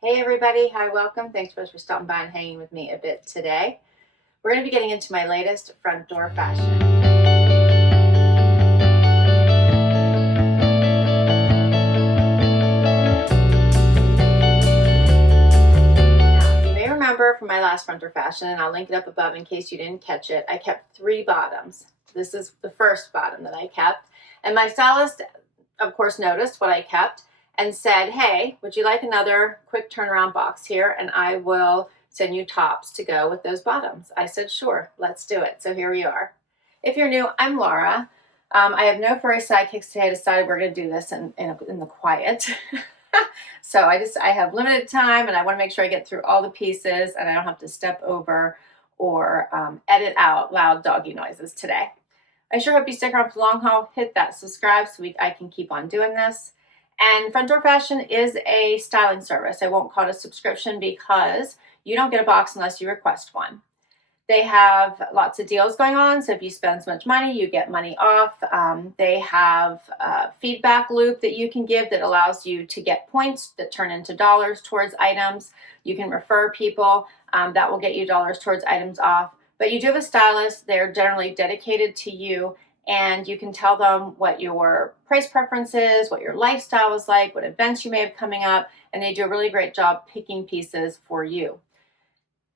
Hey everybody, hi, welcome. Thanks for stopping by and hanging with me a bit today. We're going to be getting into my latest front door fashion. Now, you may remember from my last front door fashion, and I'll link it up above in case you didn't catch it, I kept 3 bottoms. This is the first bottom that I kept. And my stylist, of course, noticed what I kept and said, hey, would you like another quick turnaround box here? And I will send you tops to go with those bottoms. I said, sure, let's do it. So here we are. If you're new, I'm Laura. I have no furry sidekicks today. I decided we're going to do this in the quiet. So I have limited time and I want to make sure I get through all the pieces and I don't have to step over or edit out loud doggy noises today. I sure hope you stick around for the long haul. Hit that subscribe so I can keep on doing this. And Front Door Fashion is a styling service. I won't call it a subscription because you don't get a box unless you request one. They have lots of deals going on, so if you spend so much money, you get money off. They have a feedback loop that you can give that allows you to get points that turn into dollars towards items. You can refer people. That will get you dollars towards items off. But you do have a stylist. They're generally dedicated to you, and you can tell them what your price preference is, what your lifestyle is like, what events you may have coming up, and they do a really great job picking pieces for you.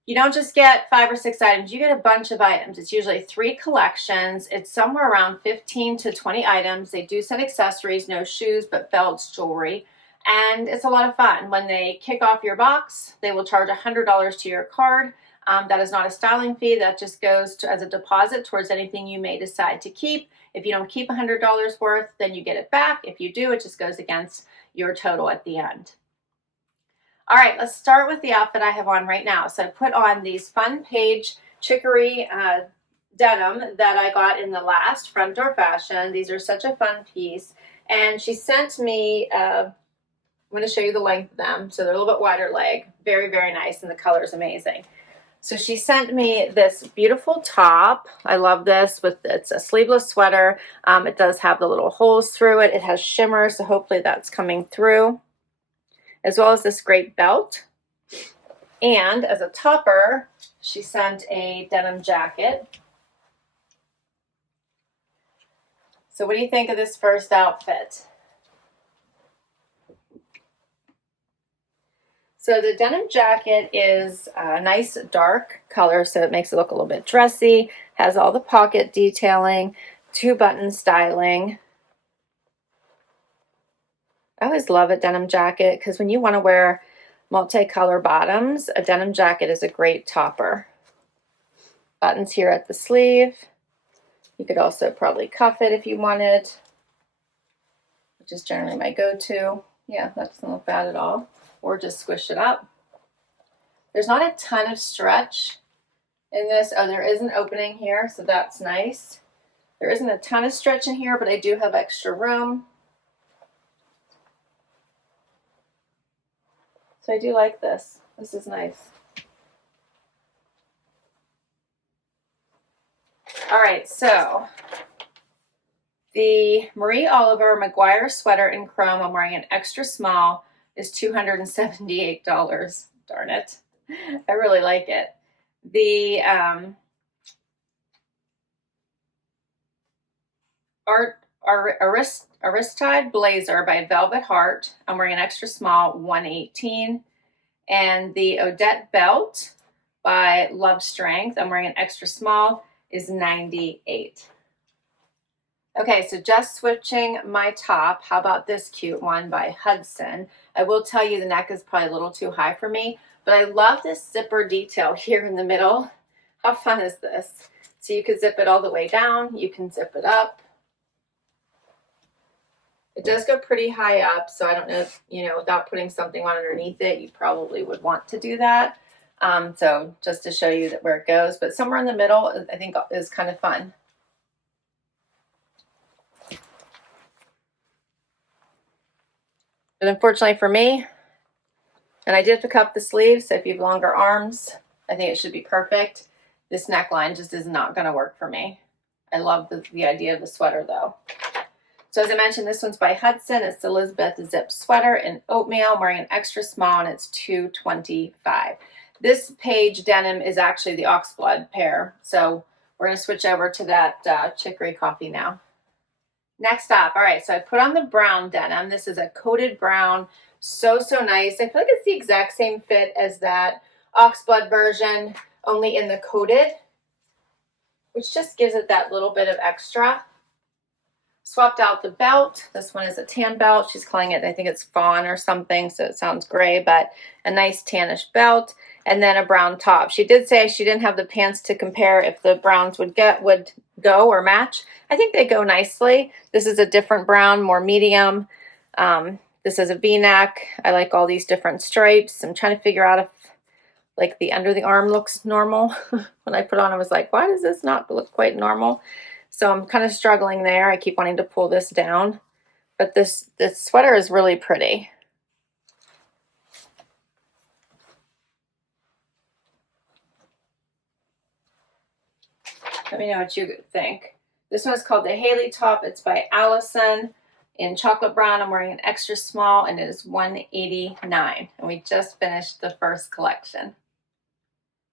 You don't just get 5 or 6 items, you get a bunch of items. It's usually 3 collections. It's somewhere around 15 to 20 items. They do send accessories, no shoes, but belts, jewelry. And it's a lot of fun. When they kick off your box, they will charge $100 to your card. That is not a styling fee. That just goes as a deposit towards anything you may decide to keep. If you don't keep $100 worth, then you get it back. If you do, it just goes against your total at the end. All right, let's start with the outfit I have on right now. So I put on these Fun Page chicory denim that I got in the last Front Door Fashion. These are such a fun piece. And she sent me, I'm going to show you the length of them. So they're a little bit wider leg. Very, very nice, and the color is amazing. So she sent me this beautiful top. I love this. It's a sleeveless sweater. It does have the little holes through it. It has shimmer, so hopefully that's coming through. As well as this great belt. And as a topper, she sent a denim jacket. So what do you think of this first outfit? So the denim jacket is a nice dark color, so it makes it look a little bit dressy. Has all the pocket detailing, 2-button styling. I always love a denim jacket because when you want to wear multicolor bottoms, a denim jacket is a great topper. Buttons here at the sleeve. You could also probably cuff it if you wanted, which is generally my go-to. Yeah, that doesn't look bad at all. Or just squish it up. There's not a ton of stretch in this. Oh, there is an opening here, so that's nice. There isn't a ton of stretch in here, but I do have extra room. So I do like this. This is nice. All right, so the Marie Oliver McGuire sweater in chrome, I'm wearing an extra small, is $278. Darn it. I really like it. The Aristide blazer by Velvet Heart. I'm wearing an extra small, $118. And the Odette belt by Love Strength, I'm wearing an extra small, is $98. Okay, so just switching my top. How about this cute one by Hudson? I will tell you the neck is probably a little too high for me, but I love this zipper detail here in the middle. How fun is this? So you can zip it all the way down. You can zip it up. It does go pretty high up, so I don't know if, without putting something on underneath it, you probably would want to do that. So just to show you where it goes, but somewhere in the middle, I think is kind of fun. But unfortunately for me, and I did pick up the sleeves, so if you have longer arms, I think it should be perfect. This neckline just is not going to work for me. I love the idea of the sweater though. So as I mentioned, this one's by Hudson. It's the Lizbeth zip sweater in oatmeal. I'm wearing an extra small and it's $2.25. This page denim is actually the oxblood pair. So we're going to switch over to that chicory coffee now. Next up, all right, so I put on the brown denim. This is a coated brown, so nice. I feel like it's the exact same fit as that oxblood version, only in the coated, which just gives it that little bit of extra. Swapped out the belt. This one is a tan belt. She's calling it, I think it's Fawn or something, so it sounds gray, but a nice tannish belt. And then a brown top. She did say she didn't have the pants to compare if the browns would go or match. I think they go nicely. This is a different brown, more medium. This is a V-neck. I like all these different stripes. I'm trying to figure out if like the under the arm looks normal. When I put on, I was like, why does this not look quite normal? So I'm kind of struggling there. I keep wanting to pull this down, but this sweater is really pretty. Let me know what you think. This one is called the Haley top. It's by Allison in chocolate brown. I'm wearing an extra small and it is $189. And we just finished the first collection.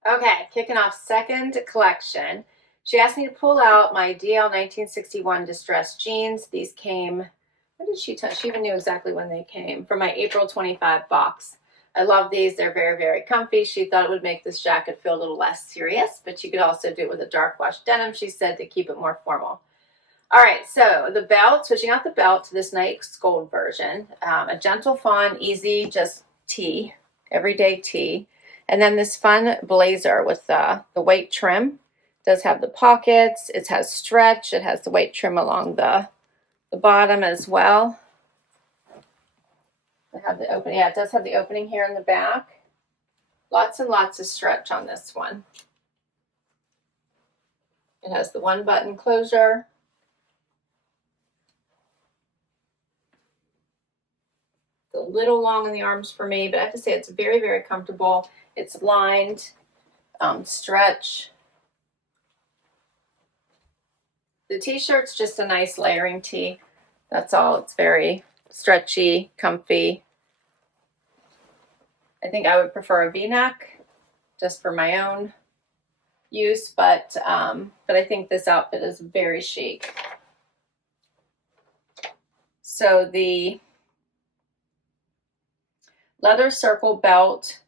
Okay, kicking off second collection. She asked me to pull out my DL 1961 distressed jeans. These came, when did she tell? She even knew exactly when they came, from my April 25 box. I love these. They're very comfy. She thought it would make this jacket feel a little less serious, but you could also do it with a dark wash denim, she said, to keep it more formal. All right, so the belt, switching out the belt to this nice gold version. A gentle fawn, easy, just tee, everyday tee. And then this fun blazer with the white trim. It does have the pockets. It has stretch. It has the white trim along the bottom as well. I have the opening. Yeah, it does have the opening here in the back. Lots and lots of stretch on this one. It has the one button closure. It's a little long in the arms for me, but I have to say it's very comfortable. It's lined, stretch. The t-shirt's just a nice layering tee. That's all. It's very stretchy, comfy. I think I would prefer a V-neck just for my own use, but I think this outfit is very chic. So the leather circle belt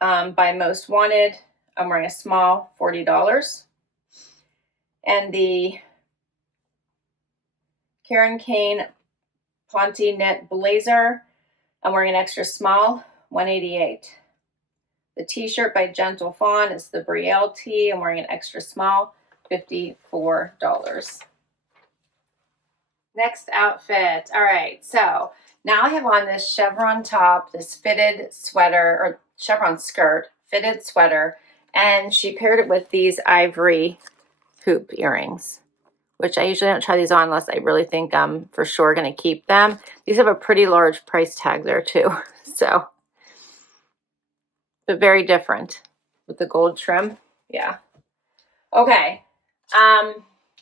by Most Wanted, I'm wearing a small, $40. And the Kane Ponte knit blazer, I'm wearing an extra small, $188. The t-shirt by Gentle Fawn is the Brielle tee. I'm wearing an extra small, $54. Next outfit. All right, so now I have on this chevron top, this fitted sweater, or chevron skirt, fitted sweater, and she paired it with these ivory hoop earrings, which I usually don't try these on unless I really think I'm for sure going to keep them. These have a pretty large price tag there too, so, but very different with the gold trim. Yeah. Okay.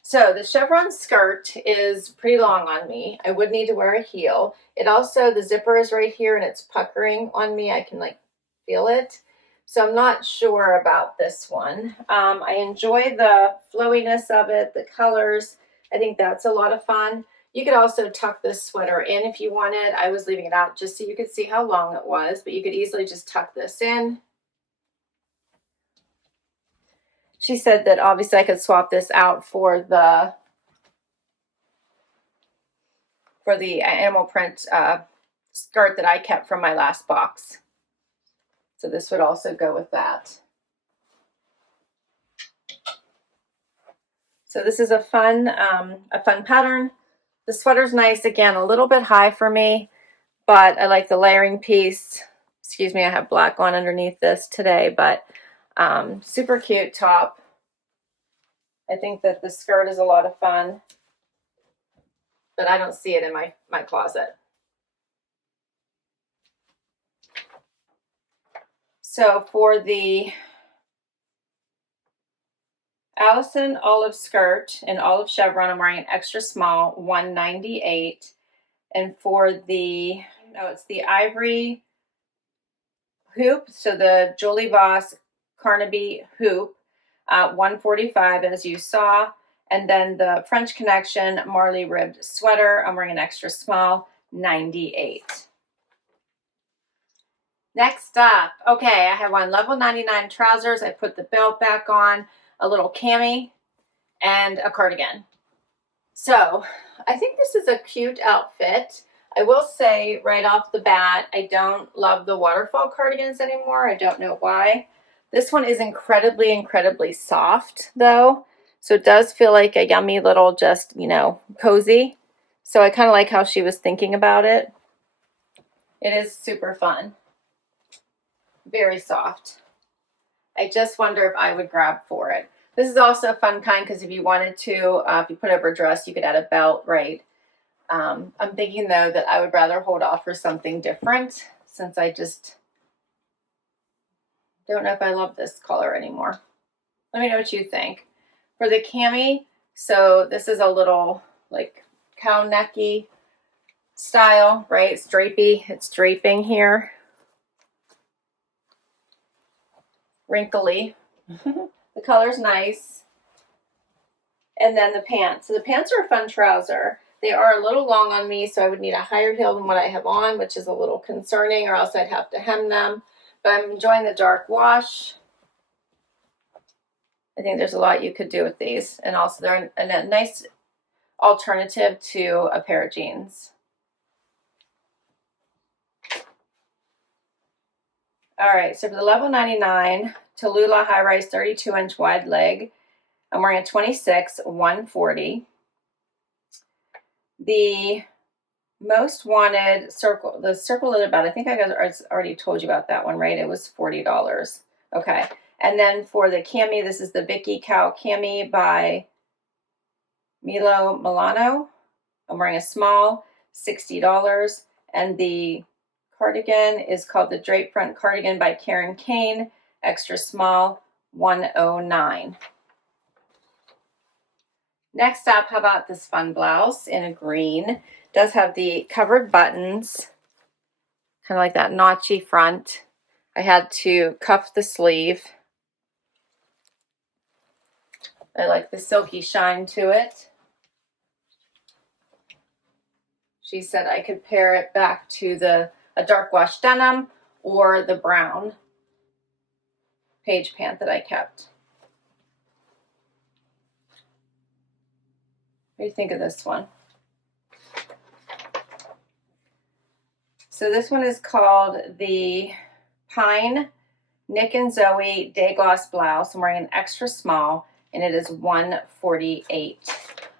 So the chevron skirt is pretty long on me. I would need to wear a heel. It also, the zipper is right here and it's puckering on me. I can like feel it. So I'm not sure about this one. I enjoy the flowiness of it, the colors. I think that's a lot of fun. You could also tuck this sweater in if you wanted. I was leaving it out just so you could see how long it was, but you could easily just tuck this in. She said that obviously I could swap this out for the animal print skirt that I kept from my last box. So this would also go with that. So this is a fun pattern. The sweater's nice. Again, a little bit high for me, but I like the layering piece. Excuse me, I have black on underneath this today, but super cute top. I think that the skirt is a lot of fun, but I don't see it in my closet. So for the Allison olive skirt and olive chevron, I'm wearing an extra small, $198. And for the, no, it's the ivory hoop, so the Jolie Voss Carnaby hoop, $145 as you saw. And then the French Connection Marley ribbed sweater, I'm wearing an extra small, $98. Next up, okay, I have on level 99 trousers. I put the belt back on, a little cami, and a cardigan. So I think this is a cute outfit. I will say right off the bat, I don't love the waterfall cardigans anymore. I don't know why. This one is incredibly, incredibly soft though. So it does feel like a yummy little just, you know, cozy. So I kind of like how she was thinking about it. It is super fun. Very soft. I just wonder if I would grab for it. This is also a fun kind because if you wanted to, if you put over a dress, you could add a belt, right? I'm thinking though that I would rather hold off for something different since I just don't know if I love this color anymore. Let me know what you think. For the cami, so this is a little like cow necky style, right? It's drapey, it's draping here. Wrinkly. The color's nice. And then the pants. So the pants are a fun trouser. They are a little long on me, so I would need a higher heel than what I have on, which is a little concerning, or else I'd have to hem them. But I'm enjoying the dark wash. I think there's a lot you could do with these. And also they're a nice alternative to a pair of jeans. All right, so for the level 99, Tallulah high-rise 32-inch wide leg, I'm wearing a 26, $140. The most wanted circle, the circle leather belt, I think I already told you about that one, right? It was $40. Okay, and then for the cami, this is the Vicky Cow Cami by Milano. I'm wearing a small, $60, and the cardigan is called the Drape Front Cardigan by Kane, extra small, $109. Next up, how about this fun blouse in a green? It does have the covered buttons, kind of like that notchy front. I had to cuff the sleeve. I like the silky shine to it. She said I could pair it back to a dark wash denim or the brown page pant that I kept. What do you think of this one? So this one is called the Pine Nick and Zoe Day Gloss Blouse. I'm wearing an extra small and it is $148.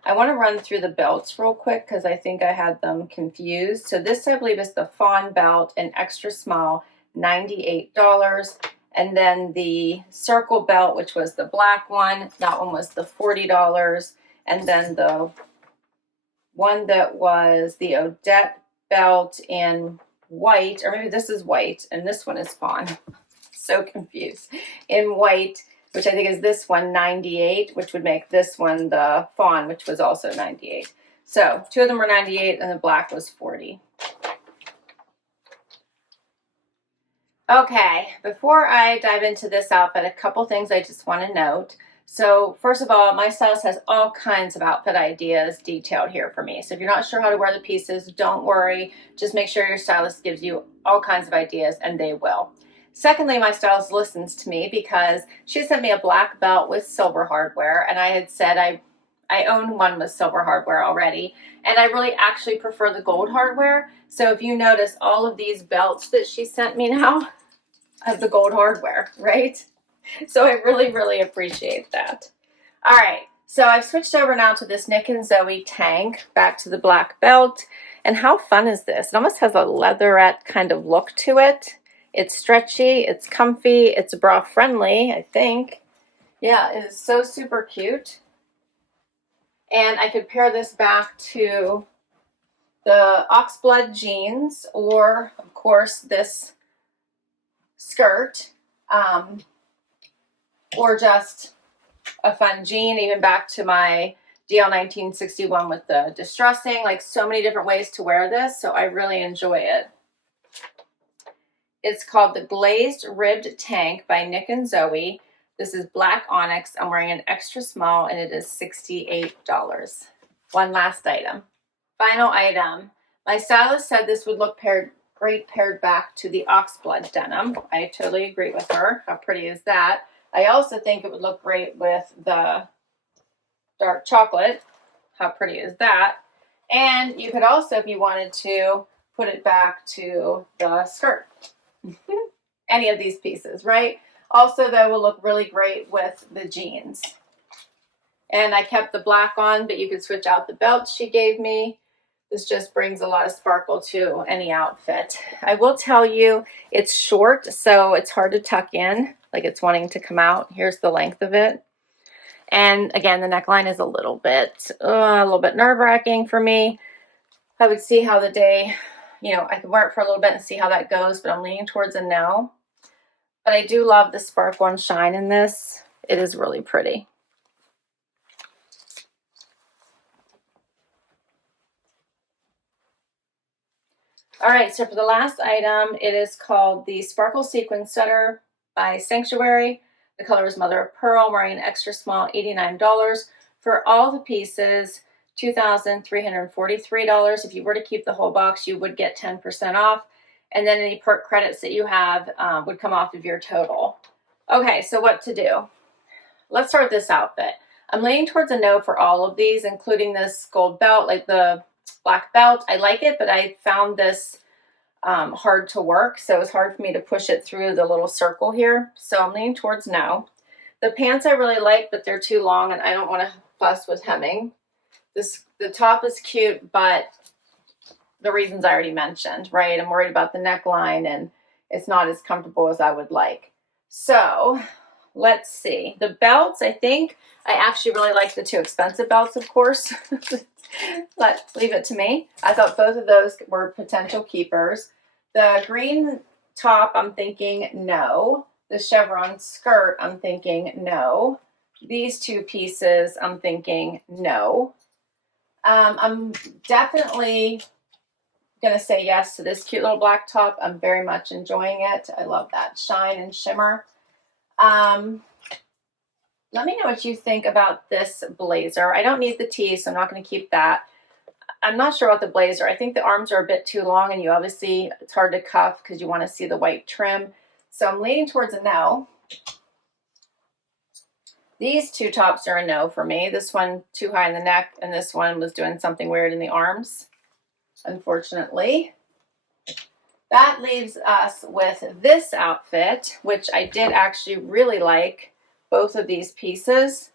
I want to run through the belts real quick because I think I had them confused. So this, I believe, is the Fawn belt, an extra small, $98. And then the circle belt, which was the black one, that one was the $40. And then the one that was the Odette belt in white, or maybe this is white and this one is Fawn. So confused. In white, which I think is this one, $98, which would make this one the Fawn, which was also $98. So two of them were $98 and the black was $40. Okay, before I dive into this outfit, a couple things I just want to note. So first of all, my stylist has all kinds of outfit ideas detailed here for me. So if you're not sure how to wear the pieces, don't worry. Just make sure your stylist gives you all kinds of ideas, and they will. Secondly, my stylist listens to me because she sent me a black belt with silver hardware, and I had said I own one with silver hardware already, and I really actually prefer the gold hardware. So if you notice, all of these belts that she sent me now have the gold hardware, right? So I really, really appreciate that. All right, so I've switched over now to this Nick and Zoe tank, back to the black belt. And how fun is this? It almost has a leatherette kind of look to it. It's stretchy, it's comfy, it's bra friendly, I think. Yeah, it is so super cute. And I could pair this back to the oxblood jeans or, of course, this skirt. Or just a fun jean, even back to my DL 1961 with the distressing, like so many different ways to wear this. So I really enjoy it. It's called the Glazed Ribbed Tank by Nick and Zoe. This is black onyx. I'm wearing an extra small and it is $68. One last item. Final item. My stylist said this would look great paired back to the oxblood denim. I totally agree with her. How pretty is that? I also think it would look great with the dark chocolate. How pretty is that? And you could also, if you wanted to, put it back to the skirt. Any of these pieces, right? Also, though, will look really great with the jeans. And I kept the black on, but you could switch out the belt she gave me. This just brings a lot of sparkle to any outfit. I will tell you, it's short, so it's hard to tuck in, like it's wanting to come out. Here's the length of it. And again, the neckline is a little bit nerve-wracking for me. I would see how the day, I could wear it for a little bit and see how that goes, but I'm leaning towards a no. But I do love the sparkle and shine in this. It is really pretty. All right, so for the last item, it is called the Sparkle Sequin Sweater by Sanctuary. The color is Mother of Pearl. I'm wearing an extra small, $89. For all the pieces, $2,343. If you were to keep the whole box, you would get 10% off. And then any perk credits that you have would come off of your total. Okay, so what to do? Let's start with this outfit. I'm leaning towards a no for all of these, including this gold belt, like the black belt. I like it, but I found this hard to work, so it's hard for me to push it through the little circle here. So I'm leaning towards no. The pants I really like, but they're too long, and I don't want to fuss with hemming. The top is cute, but the reasons I already mentioned, right? I'm worried about the neckline, and it's not as comfortable as I would like. So let's see. The belts, I think I actually really like the two expensive belts, of course. But leave it to me. I thought both of those were potential keepers. The green top, I'm thinking no. The chevron skirt, I'm thinking no. These two pieces, I'm thinking no. I'm definitely going to say yes to this cute little black top. I'm very much enjoying it. I love that shine and shimmer. Let me know what you think about this blazer. I don't need the tee, so I'm not going to keep that. I'm not sure about the blazer. I think the arms are a bit too long, and it's hard to cuff because you want to see the white trim. So I'm leaning towards a no. These two tops are a no for me. This one too high in the neck, and this one was doing something weird in the arms, unfortunately. That leaves us with this outfit, which I did actually really like. Both of these pieces.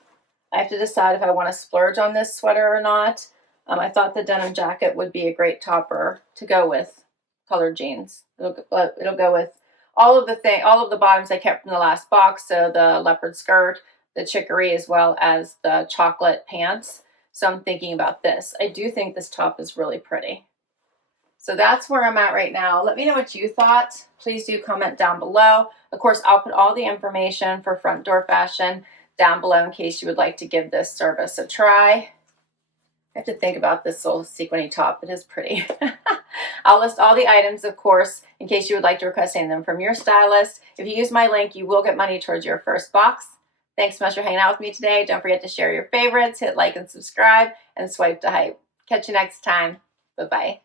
I have to decide if I want to splurge on this sweater or not. I thought the denim jacket would be a great topper to go with colored jeans. It'll go with all of the bottoms I kept from the last box. So the leopard skirt, the chicory, as well as the chocolate pants. So I'm thinking about this. I do think this top is really pretty. So that's where I'm at right now. Let me know what you thought. Please do comment down below. Of course, I'll put all the information for Front Door Fashion down below in case you would like to give this service a try. I have to think about this little sequiny top. It is pretty. I'll list all the items, of course, in case you would like to request any of them from your stylist. If you use my link, you will get money towards your first box. Thanks so much for hanging out with me today. Don't forget to share your favorites, hit like and subscribe, and swipe to hype. Catch you next time. Bye-bye.